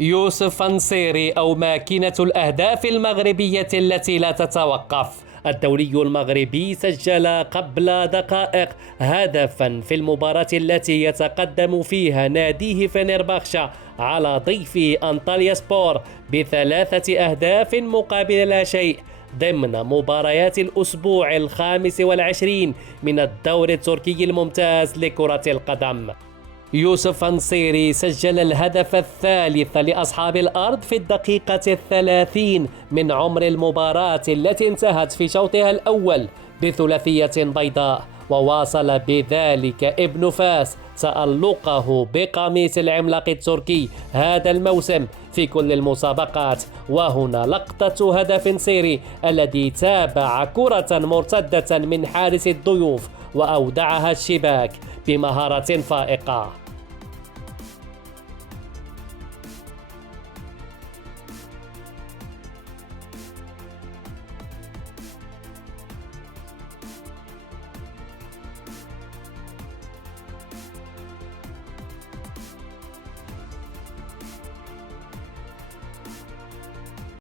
يوسف النصيري أو ماكينة الأهداف المغربية التي لا تتوقف. الدولي المغربي سجل قبل دقائق هدفا في المباراة التي يتقدم فيها ناديه فنربخشة على ضيفه أنطاليا سبور ب3 أهداف مقابل لا شيء ضمن مباريات الأسبوع ال25 من الدور التركي الممتاز لكرة القدم. يوسف النصيري سجل الهدف الثالث لأصحاب الأرض في الدقيقة 30 من عمر المباراة التي انتهت في شوطها الأول بثلاثية بيضاء، وواصل بذلك ابن فاس تألقه بقميص العملاق التركي هذا الموسم في كل المسابقات. وهنا لقطة هدف نصيري الذي تابع كرة مرتدة من حارس الضيوف وأودعها الشباك بمهارة فائقة.